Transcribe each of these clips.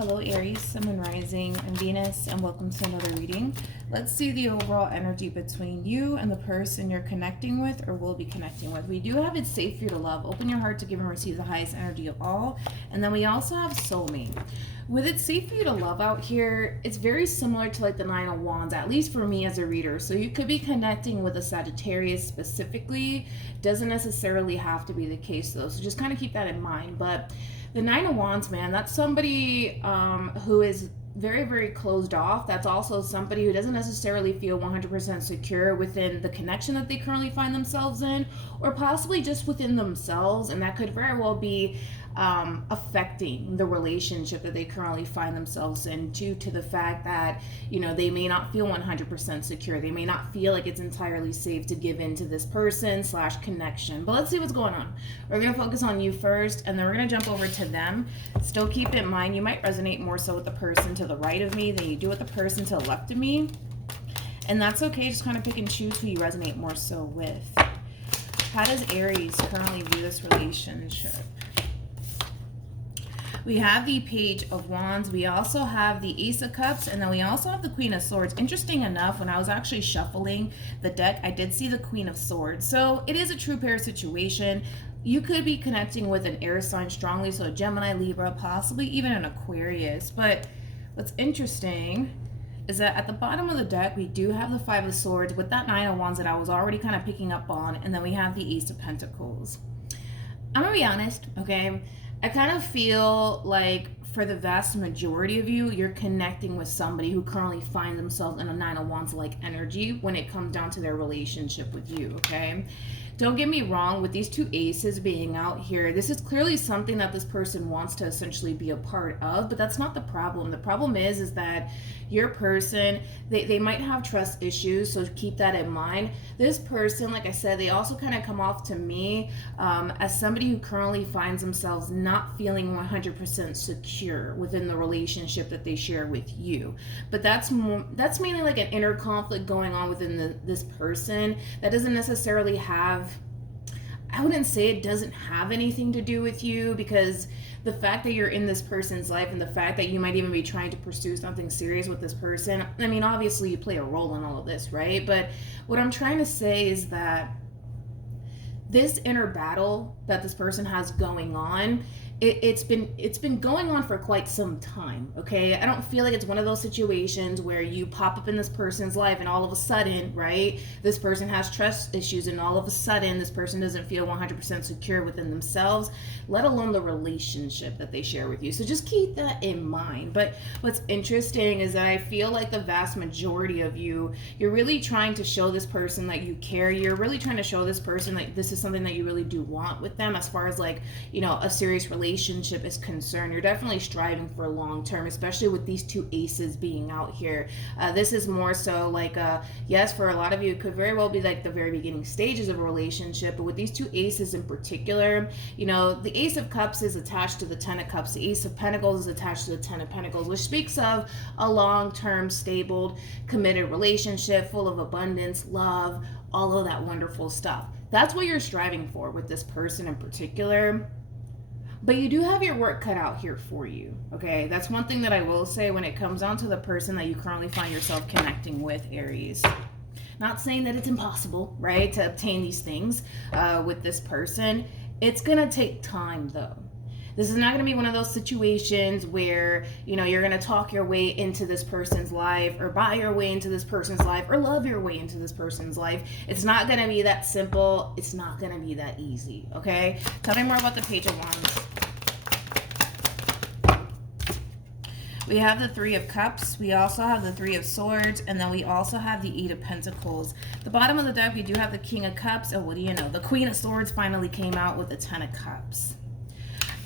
Hello Aries, Sun, Moon, Rising, and Venus, and welcome to another reading. Let's see the overall energy between you and the person you're connecting with or will be connecting with. We do have it's safe for you to love. Open your heart to give and receive the highest energy of all. And then we also have soulmate. With it's safe for you to love out here, it's very similar to like the Nine of Wands, at least for me as a reader. So you could be connecting with a Sagittarius specifically. Doesn't necessarily have to be the case though. So just kind of keep that in mind. But the Nine of Wands, man, that's somebody who is very, very closed off. That's also somebody who doesn't necessarily feel 100% secure within the connection that they currently find themselves in, or possibly just within themselves. And that could very well be affecting the relationship that they currently find themselves in due to the fact that, you know, they may not feel 100% secure. They may not feel like it's entirely safe to give in to this person / connection. But let's see what's going on. We're going to focus on you first, and then we're going to jump over to them. Still keep in mind, you might resonate more so with the person to the right of me than you do with the person to the left of me. And that's okay. Just kind of pick and choose who you resonate more so with. How does Aries currently view this relationship? We have the Page of Wands. We also have the Ace of Cups. And then we also have the Queen of Swords. Interesting enough, when I was actually shuffling the deck, I did see the Queen of Swords. So it is a true pair situation. You could be connecting with an air sign strongly. So a Gemini, Libra, possibly even an Aquarius. But what's interesting is that at the bottom of the deck, we do have the Five of Swords with that Nine of Wands that I was already kind of picking up on. And then we have the Ace of Pentacles. I'm going to be honest, okay? I kind of feel like for the vast majority of you, you're connecting with somebody who currently finds themselves in a Nine of Wands-like energy when it comes down to their relationship with you, okay? Don't get me wrong, with these two aces being out here, this is clearly something that this person wants to essentially be a part of, but that's not the problem. The problem is that your person, they might have trust issues, so keep that in mind. This person, like I said, they also kind of come off to me as somebody who currently finds themselves not feeling 100% secure within the relationship that they share with you. But that's mainly like an inner conflict going on within this person that doesn't necessarily have, I wouldn't say it doesn't have anything to do with you, because the fact that you're in this person's life and the fact that you might even be trying to pursue something serious with this person, I mean, obviously you play a role in all of this, right? But what I'm trying to say is that this inner battle that this person has going on, it's been going on for quite some time, okay? I don't feel like it's one of those situations where you pop up in this person's life and all of a sudden, right, this person has trust issues and all of a sudden this person doesn't feel 100% secure within themselves, let alone the relationship that they share with you. So just keep that in mind. But what's interesting is that I feel like the vast majority of you, you're really trying to show this person that you care. You're really trying to show this person like this is something that you really do want with them as far as like, you know, a serious relationship is concerned. You're definitely striving for long term, especially with these two aces being out here. This is more so like yes, for a lot of you it could very well be like the very beginning stages of a relationship, but with these two aces in particular, you know, the Ace of Cups is attached to the Ten of Cups, the Ace of Pentacles is attached to the Ten of Pentacles, which speaks of a long-term, stable, committed relationship full of abundance, love, all of that wonderful stuff. That's what you're striving for with this person in particular. But you do have your work cut out here for you, okay? That's one thing that I will say when it comes down to the person that you currently find yourself connecting with, Aries. Not saying that it's impossible, right, to obtain these things with this person. It's going to take time, though. This is not going to be one of those situations where, you know, you're going to talk your way into this person's life or buy your way into this person's life or love your way into this person's life. It's not going to be that simple. It's not going to be that easy, okay? Tell me more about the Page of Wands. We have the Three of Cups. We also have the Three of Swords. And then we also have the Eight of Pentacles. The bottom of the deck, we do have the King of Cups. And what do you know? The Queen of Swords finally came out with the Ten of Cups.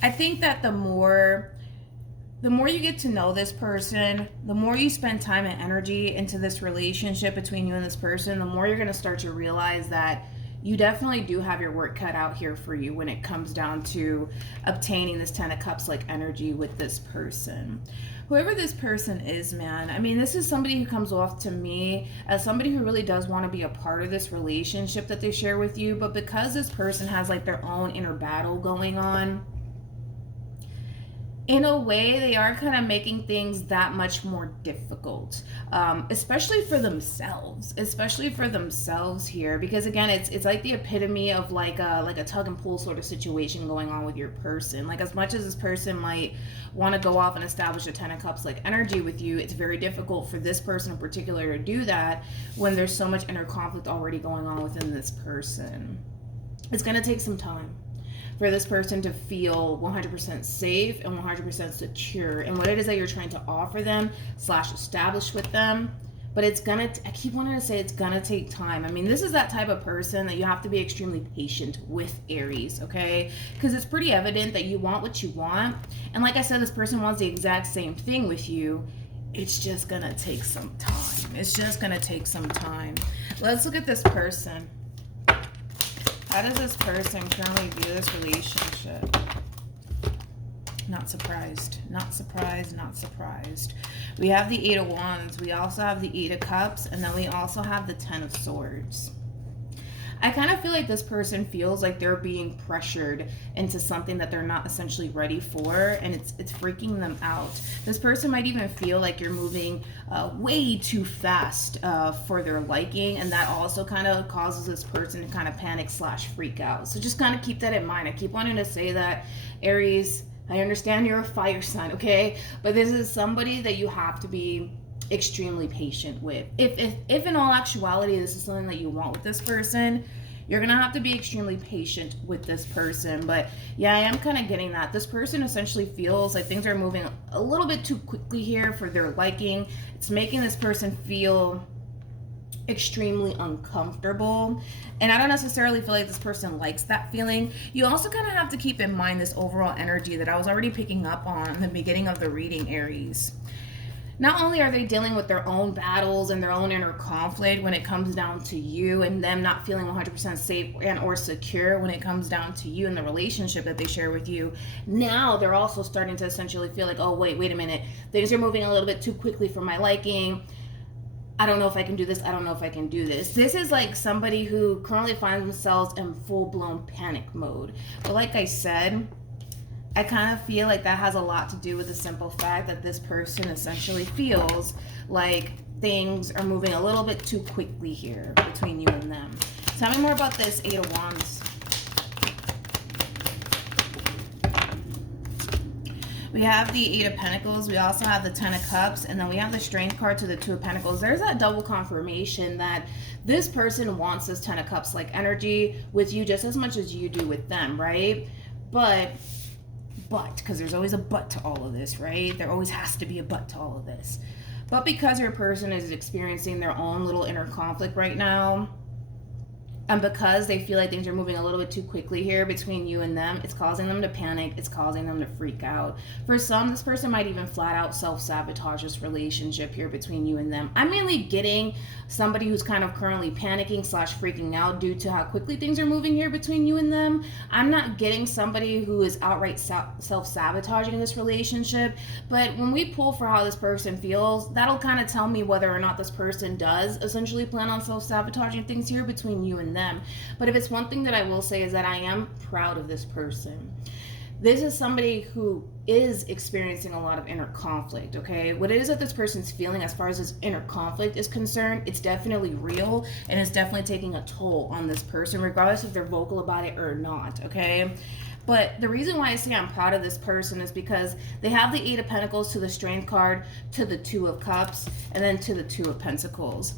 I think that the more you get to know this person, the more you spend time and energy into this relationship between you and this person, the more you're going to start to realize that you definitely do have your work cut out here for you when it comes down to obtaining this Ten of Cups like energy with this person. Whoever this person is, man, I mean, this is somebody who comes off to me as somebody who really does want to be a part of this relationship that they share with you, but because this person has like their own inner battle going on, In a way, they are kind of making things that much more difficult, especially for themselves here, because again, it's like the epitome of like a tug and pull sort of situation going on with your person. Like, as much as this person might want to go off and establish a Ten of Cups like energy with you, it's very difficult for this person in particular to do that when there's so much inner conflict already going on within this person. It's going to take some time for this person to feel 100% safe and 100% secure in what it is that you're trying to offer them / establish with them. But it's gonna, I keep wanting to say it's gonna take time. I mean, this is that type of person that you have to be extremely patient with, Aries, okay? Because it's pretty evident that you want what you want. And like I said, this person wants the exact same thing with you. It's just gonna take some time. It's just gonna take some time. Let's look at this person. How does this person currently view this relationship? Not surprised, not surprised, not surprised. We have the Eight of Wands. We also have the Eight of Cups. And then we also have the Ten of Swords. I kind of feel like this person feels like they're being pressured into something that they're not essentially ready for, and it's freaking them out. This person might even feel like you're moving way too fast for their liking, and that also kind of causes this person to kind of panic / freak out. So just kind of keep that in mind. I keep wanting to say that, Aries, I understand you're a fire sign, okay? But this is somebody that you have to be extremely patient with. If in all actuality this is something that you want with this person, you're gonna have to be extremely patient with this person. But yeah, I am kind of getting that this person essentially feels like things are moving a little bit too quickly here for their liking. It's making this person feel extremely uncomfortable, and I don't necessarily feel like this person likes that feeling. You also kind of have to keep in mind this overall energy that I was already picking up on in the beginning of the reading, Aries. Not only are they dealing with their own battles and their own inner conflict when it comes down to you, and them not feeling 100% safe and or secure when it comes down to you and the relationship that they share with you, now they're also starting to essentially feel like, oh wait a minute, things are moving a little bit too quickly for my liking. I don't know if I can do this. I don't know if I can do this. This is like somebody who currently finds themselves in full-blown panic mode. But like I said, I kind of feel like that has a lot to do with the simple fact that this person essentially feels like things are moving a little bit too quickly here between you and them. Tell me more about this Eight of Wands. We have the Eight of Pentacles. We also have the Ten of Cups. And then we have the Strength card to the Two of Pentacles. There's that double confirmation that this person wants this Ten of Cups like energy with you just as much as you do with them, right? But, because there's always a but to all of this, right? There always has to be a but to all of this. But because your person is experiencing their own little inner conflict right now, and because they feel like things are moving a little bit too quickly here between you and them, it's causing them to panic. It's causing them to freak out. For some, this person might even flat out self-sabotage this relationship here between you and them. I'm mainly getting somebody who's kind of currently panicking / freaking out due to how quickly things are moving here between you and them. I'm not getting somebody who is outright self-sabotaging this relationship. But when we pull for how this person feels, that'll kind of tell me whether or not this person does essentially plan on self-sabotaging things here between you and them. But if it's one thing that I will say is that I am proud of this person. This is somebody who is experiencing a lot of inner conflict, okay? What it is that this person's feeling as far as this inner conflict is concerned, it's definitely real, and it's definitely taking a toll on this person, regardless if they're vocal about it or not, okay? But the reason why I say I'm proud of this person is because they have the Eight of Pentacles to the Strength card, to the Two of Cups, and then to the Two of Pentacles.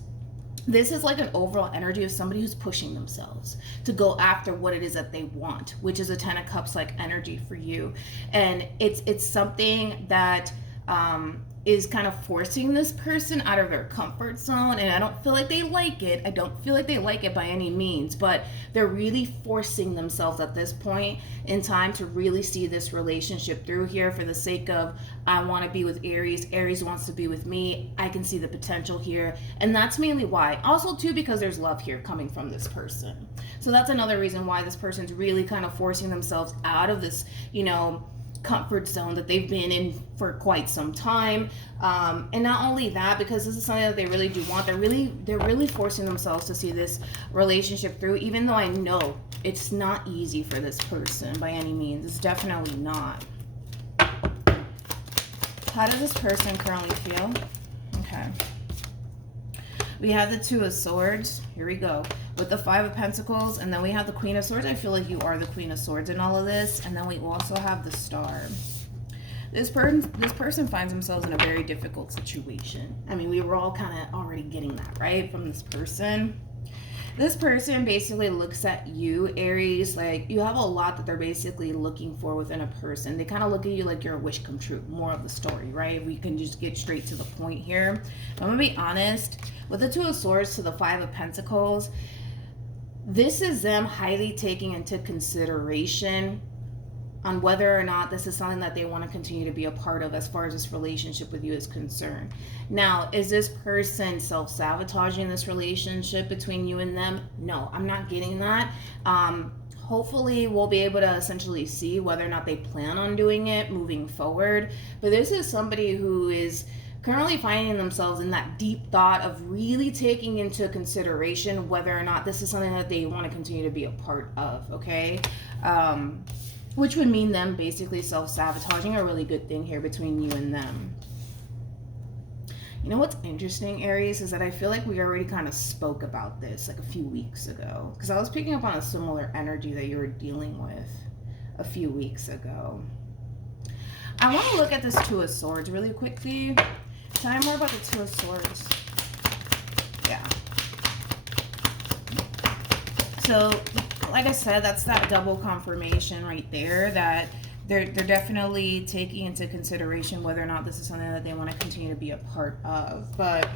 This is like an overall energy of somebody who's pushing themselves to go after what it is that they want, which is a Ten of Cups like energy for you. And it's something that is kind of forcing this person out of their comfort zone. And I don't feel like they like it. I don't feel like they like it by any means, but they're really forcing themselves at this point in time to really see this relationship through here for the sake of, I want to be with Aries. Aries wants to be with me. I can see the potential here. And that's mainly why. Also too, because there's love here coming from this person. So that's another reason why this person's really kind of forcing themselves out of this, you know, comfort zone that they've been in for quite some time. And not only that, because this is something that they really do want, they're really forcing themselves to see this relationship through, even though I know it's not easy for this person by any means. It's definitely not. how does this person currently feel? Okay. We have the Two of Swords. Here we go. With the Five of Pentacles. And then we have the Queen of Swords. I feel like you are the Queen of Swords in all of this. And then we also have the Star. This person finds themselves in a very difficult situation. I mean, we were all kind of already getting that, right? From this person. This person basically looks at you, Aries, like you have a lot that they're basically looking for within a person. They kind of look at you like you're a wish come true. More of the story, right? We can just get straight to the point here. I'm going to be honest. With the Two of Swords to the Five of Pentacles, this is them highly taking into consideration on whether or not this is something that they want to continue to be a part of as far as this relationship with you is concerned. Now, is this person self-sabotaging this relationship between you and them? No, I'm not getting that. Hopefully, we'll be able to essentially see whether or not they plan on doing it moving forward. But this is somebody who is currently finding themselves in that deep thought of really taking into consideration whether or not this is something that they want to continue to be a part of, okay? Which would mean them basically self-sabotaging, a really good thing here between you and them. You know what's interesting, Aries, is that I feel like we already kind of spoke about this like a few weeks ago. Because I was picking up on a similar energy that you were dealing with a few weeks ago. I want to look at this Two of Swords really quickly. Tell me more about the Two of Swords. Yeah. So, like I said, that's that double confirmation right there that they're definitely taking into consideration whether or not this is something that they want to continue to be a part of. But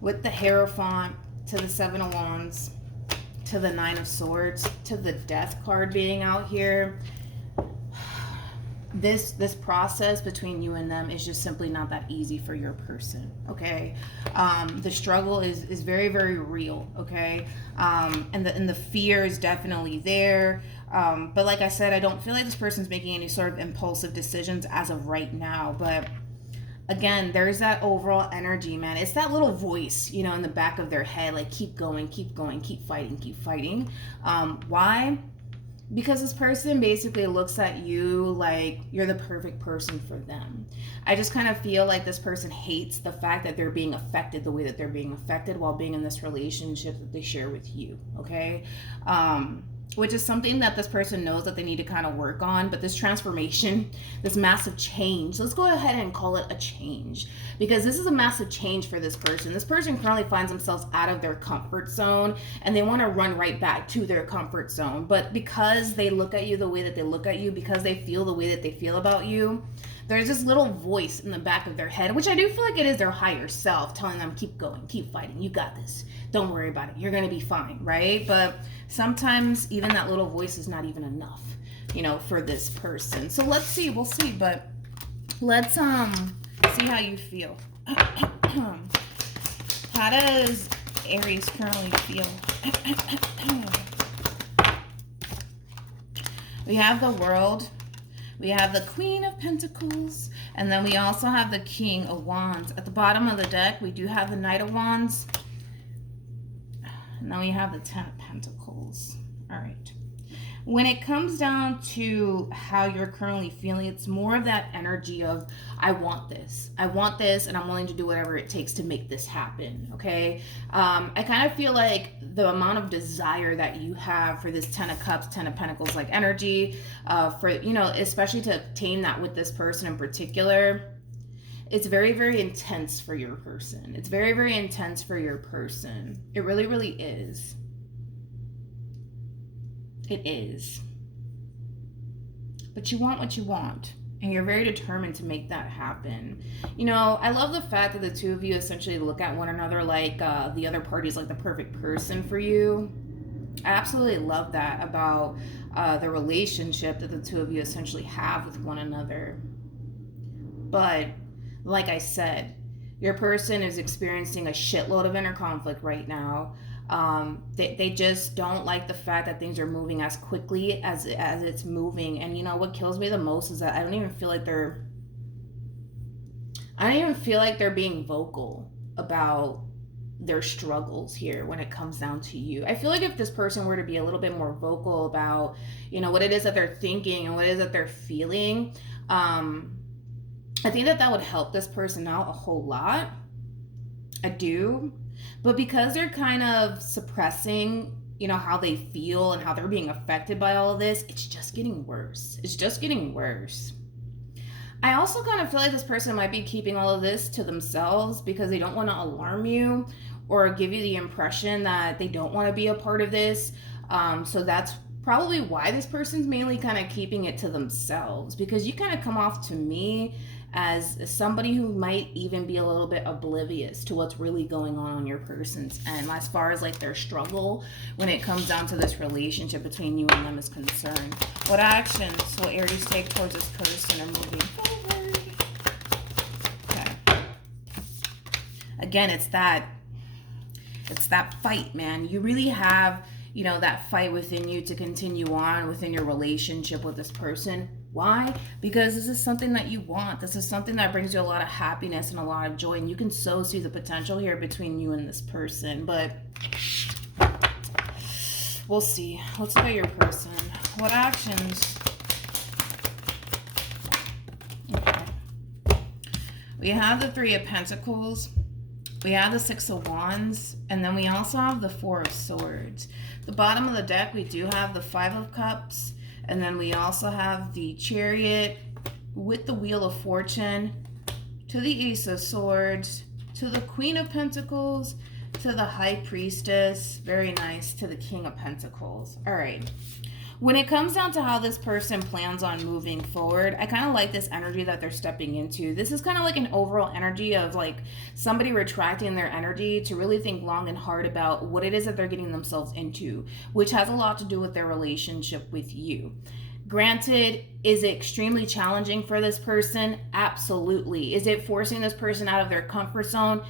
with the Hierophant to the Seven of Wands to the Nine of Swords to the Death card being out here, this process between you and them is just simply not that easy for your person, okay? The struggle is very, very real, okay? And the fear is definitely there. But like I said, I don't feel like this person's making any sort of impulsive decisions as of right now. But again, there's that overall energy, man. It's that little voice, you know, in the back of their head, like keep going, keep going, keep fighting, keep fighting. Why? Because this person basically looks at you like you're the perfect person for them. I just kind of feel like this person hates the fact that they're being affected the way that they're being affected while being in this relationship that they share with you, okay? Which is something that this person knows that they need to kind of work on. But this transformation, this massive change, let's go ahead and call it a change, because this is a massive change for this person. This person currently finds themselves out of their comfort zone and they want to run right back to their comfort zone. But because they look at you the way that they look at you, because they feel the way that they feel about you, there's this little voice in the back of their head, which I do feel like it is their higher self telling them, keep going, keep fighting, you got this, don't worry about it, you're gonna be fine, right? But sometimes even that little voice is not even enough, you know, for this person. So let's see, we'll see, but let's see how you feel. How does Aries currently feel? We have the World. We have the Queen of Pentacles, and then we also have the King of Wands. At the bottom of the deck, we do have the Knight of Wands, and then we have the Ten of Pentacles. All right. When it comes down to how you're currently feeling, it's more of that energy of, I want this, and I'm willing to do whatever it takes to make this happen, okay? I kind of feel like the amount of desire that you have for this Ten of Cups, Ten of Pentacles like energy, for, you know, especially to obtain that with this person in particular, it's very, very intense for your person. It's very, very intense for your person. It really, really is. It is. But you want what you want, and you're very determined to make that happen. You know, I love the fact that the two of you essentially look at one another like the other party is like the perfect person for you. I absolutely love that about the relationship that the two of you essentially have with one another. But like I said, your person is experiencing a shitload of inner conflict right now. They just don't like the fact that things are moving as quickly as it's moving. And you know what kills me the most is that I don't even feel like they're being vocal about their struggles here when it comes down to you. I feel like if this person were to be a little bit more vocal about, you know, what it is that they're thinking and what it is that they're feeling, I think that would help this person out a whole lot. I do. But because they're kind of suppressing, how they feel and how they're being affected by all of this, it's just getting worse. It's just getting worse. I also kind of feel like this person might be keeping all of this to themselves because they don't want to alarm you or give you the impression that they don't want to be a part of this. So that's probably why this person's mainly kind of keeping it to themselves, because you kind of come off to me as somebody who might even be a little bit oblivious to what's really going on your person's end as far as like their struggle when it comes down to this relationship between you and them is concerned. What actions will Aries take towards this person or moving forward? Okay. Again, it's that fight, man. You really have, that fight within you to continue on within your relationship with this person. Why? Because this is something that you want. This is something that brings you a lot of happiness and a lot of joy. And you can so see the potential here between you and this person. But we'll see. Let's look at your person. What actions? Okay. We have the Three of Pentacles. We have the Six of Wands. And then we also have the Four of Swords. The bottom of the deck, we do have the Five of Cups. And then we also have the Chariot with the Wheel of Fortune, to the Ace of Swords, to the Queen of Pentacles, to the High Priestess, very nice, to the King of Pentacles. All right. When it comes down to how this person plans on moving forward, I kind of like this energy that they're stepping into. This is kind of like an overall energy of like somebody retracting their energy to really think long and hard about what it is that they're getting themselves into, which has a lot to do with their relationship with you. Granted, is it extremely challenging for this person? Absolutely. Is it forcing this person out of their comfort zone?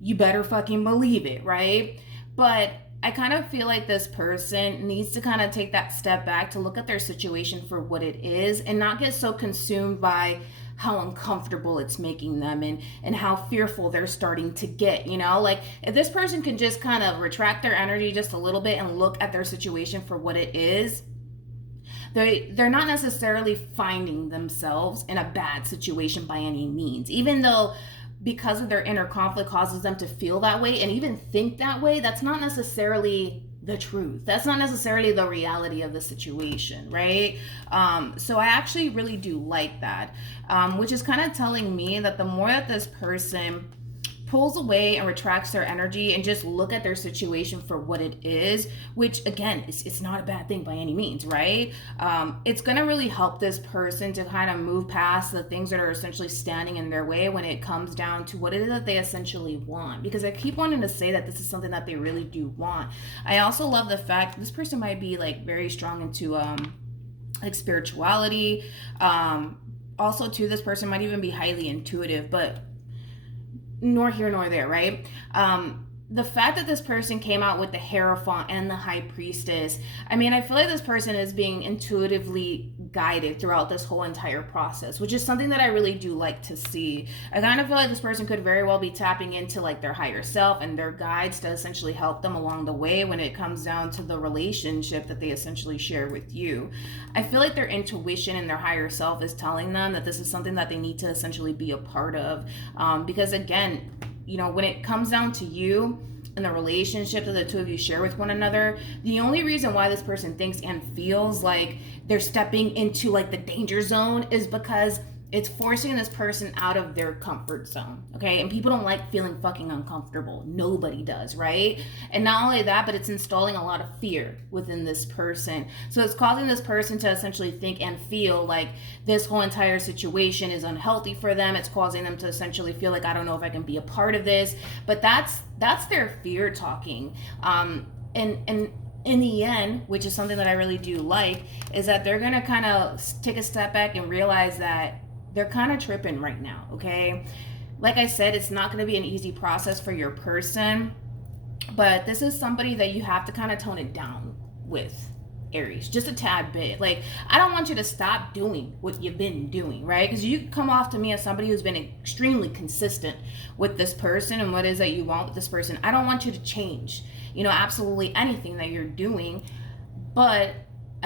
You better fucking believe it, right? But I kind of feel like this person needs to kind of take that step back to look at their situation for what it is and not get so consumed by how uncomfortable it's making them and how fearful they're starting to get, like if this person can just kind of retract their energy just a little bit and look at their situation for what it is, they're not necessarily finding themselves in a bad situation by any means, even though because of their inner conflict causes them to feel that way and even think that way. That's not necessarily the truth. That's not necessarily the reality of the situation, right? So I actually really do like that, which is kind of telling me that the more that this person pulls away and retracts their energy and just look at their situation for what it is, which again, it's not a bad thing by any means, right? It's going to really help this person to kind of move past the things that are essentially standing in their way when it comes down to what it is that they essentially want. Because I keep wanting to say that this is something that they really do want. I also love the fact this person might be like very strong into like spirituality. Also too, this person might even be highly intuitive, but nor here nor there, right? The fact that this person came out with the Hierophant and the High Priestess, I feel like this person is being intuitively guided throughout this whole entire process, which is something that I really do like to see. I kind of feel like this person could very well be tapping into like their higher self and their guides to essentially help them along the way when it comes down to the relationship that they essentially share with you. I feel like their intuition and their higher self is telling them that this is something that they need to essentially be a part of, because again, when it comes down to you and the relationship that the two of you share with one another, the only reason why this person thinks and feels like they're stepping into like the danger zone is because it's forcing this person out of their comfort zone, okay? And people don't like feeling fucking uncomfortable. Nobody does, right? And not only that, but it's installing a lot of fear within this person. So it's causing this person to essentially think and feel like this whole entire situation is unhealthy for them. It's causing them to essentially feel like, I don't know if I can be a part of this. But that's their fear talking. And in the end, which is something that I really do like, is that they're gonna kind of take a step back and realize that they're kind of tripping right now, okay? Like I said, it's not going to be an easy process for your person, but this is somebody that you have to kind of tone it down with, Aries, just a tad bit. Like, I don't want you to stop doing what you've been doing, right? Because you come off to me as somebody who's been extremely consistent with this person and what it is that you want with this person. I don't want you to change, absolutely anything that you're doing, but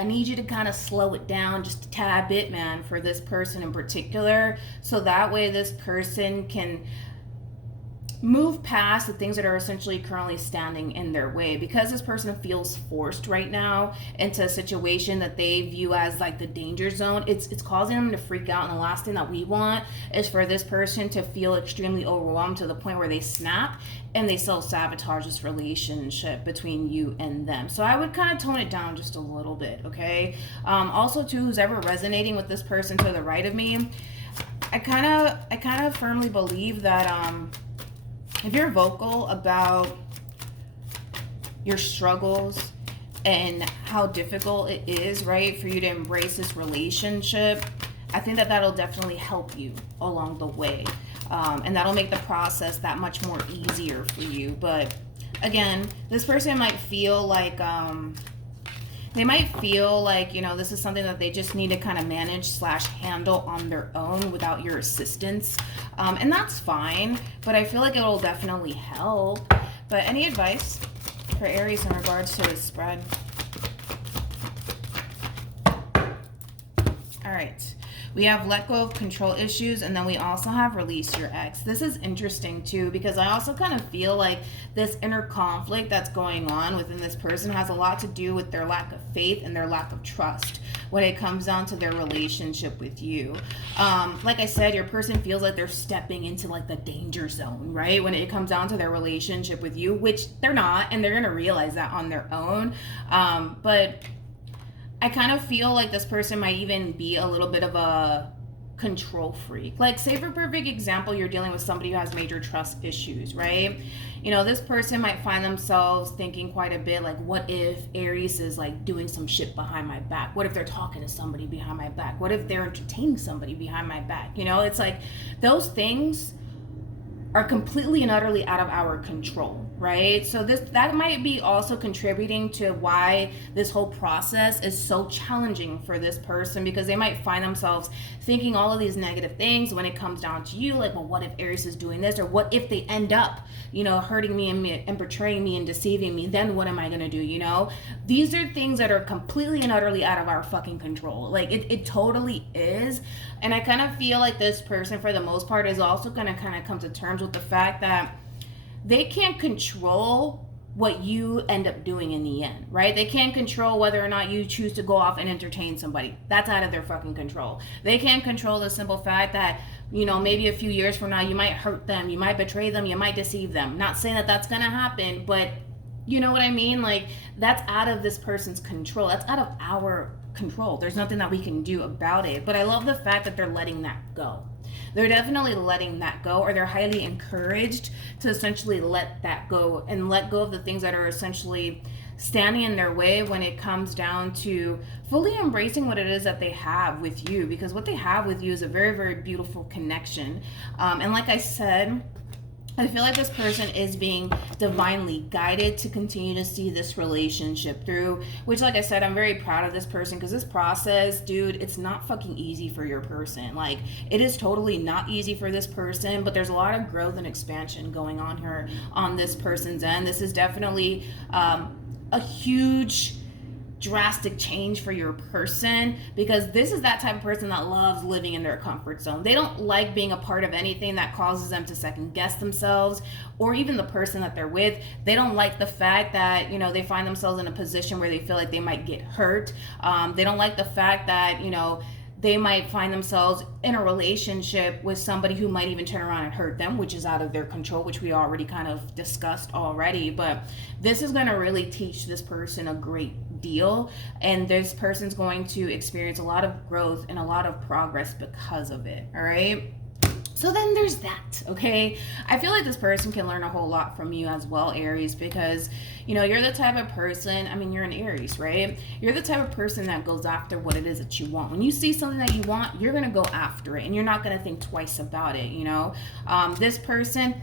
I need you to kind of slow it down just a tad bit, man, for this person in particular. So that way this person can move past the things that are essentially currently standing in their way, because this person feels forced right now into a situation that they view as like the danger zone. It's causing them to freak out, and the last thing that we want is for this person to feel extremely overwhelmed to the point where they snap and they self-sabotage this relationship between you and them. So I would kind of tone it down just a little bit, okay? Also too, who's ever resonating with this person to the right of me, I kind of firmly believe that if you're vocal about your struggles and how difficult it is, right, for you to embrace this relationship, I think that that'll definitely help you along the way. And that'll make the process that much more easier for you. But again, this person might feel like, you know, this is something that they just need to kind of manage / handle on their own without your assistance. And that's fine, but I feel like it'll definitely help. But any advice for Aries in regards to this spread? All right. We have let go of control issues, and then we also have release your ex. This is interesting too, because I also kind of feel like this inner conflict that's going on within this person has a lot to do with their lack of faith and their lack of trust when it comes down to their relationship with you. Like I said, your person feels like they're stepping into like the danger zone, right? When it comes down to their relationship with you, which they're not, and they're gonna realize that on their own. But I kind of feel like this person might even be a little bit of a control freak. Like, say for perfect example, you're dealing with somebody who has major trust issues, right? You know, this person might find themselves thinking quite a bit like, what if Aries is like doing some shit behind my back? What if they're talking to somebody behind my back? What if they're entertaining somebody behind my back? You know, it's like those things are completely and utterly out of our control, right? So that might be also contributing to why this whole process is so challenging for this person, because they might find themselves thinking all of these negative things when it comes down to you, like, well, what if Aries is doing this? Or what if they end up, you know, hurting me and betraying me and deceiving me? Then what am I gonna do, you know? These are things that are completely and utterly out of our fucking control. Like, it totally is. And I kind of feel like this person, for the most part, is also gonna kind of come to terms with the fact that they can't control what you end up doing in the end, right? They can't control whether or not you choose to go off and entertain somebody. That's out of their fucking control. They can't control the simple fact that, you know, maybe a few years from now, you might hurt them, you might betray them, you might deceive them. Not saying that that's gonna happen, but you know what I mean? Like, that's out of this person's control. That's out of our control. There's nothing that we can do about it. But I love the fact that they're letting that go. They're definitely letting that go, or they're highly encouraged to essentially let that go and let go of the things that are essentially standing in their way when it comes down to fully embracing what it is that they have with you, because what they have with you is a very, very beautiful connection. And like I said, I feel like this person is being divinely guided to continue to see this relationship through, which, like I said, I'm very proud of this person, because this process, dude, it's not fucking easy for your person. Like, it is totally not easy for this person, but there's a lot of growth and expansion going on here on this person's end. This is definitely a huge drastic change for your person, because this is that type of person that loves living in their comfort zone. They don't like being a part of anything that causes them to second guess themselves or even the person that they're with. They don't like the fact that, you know, they find themselves in a position where they feel like they might get hurt. They don't like the fact that, you know, they might find themselves in a relationship with somebody who might even turn around and hurt them, which is out of their control, which we already kind of discussed already. But this is going to really teach this person a great deal, and this person's going to experience a lot of growth and a lot of progress because of it. All right. So then there's that, okay? I feel like this person can learn a whole lot from you as well, Aries, because, you know, you're the type of person, I mean, you're an Aries, right? You're the type of person that goes after what it is that you want. When you see something that you want, you're going to go after it, and you're not going to think twice about it, you know? This person,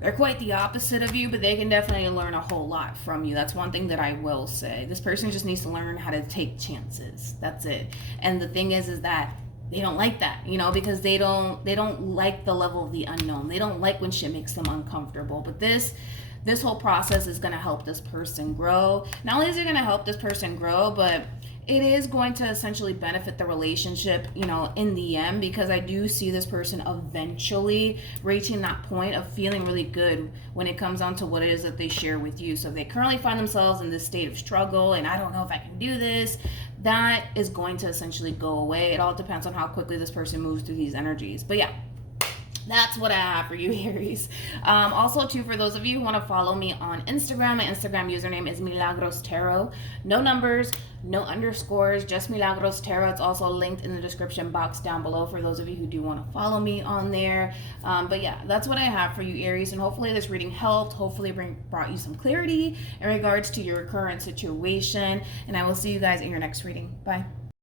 they're quite the opposite of you, but they can definitely learn a whole lot from you. That's one thing that I will say. This person just needs to learn how to take chances. That's it. And the thing is that they don't like that, you know, because they don't like the level of the unknown. They don't like when shit makes them uncomfortable. But this whole process is going to help this person grow. Not only is it going to help this person grow, but it is going to essentially benefit the relationship, you know, in the end, because I do see this person eventually reaching that point of feeling really good when it comes down to what it is that they share with you. So if they currently find themselves in this state of struggle and I don't know if I can do this, that is going to essentially go away. It all depends on how quickly this person moves through these energies. But yeah, that's what I have for you, Aries. Also, too, for those of you who want to follow me on Instagram, my Instagram username is MilagrosTarot. No numbers, no underscores, just MilagrosTarot. It's also linked in the description box down below for those of you who do want to follow me on there. But yeah, that's what I have for you, Aries. And hopefully this reading helped. Hopefully brought you some clarity in regards to your current situation. And I will see you guys in your next reading. Bye.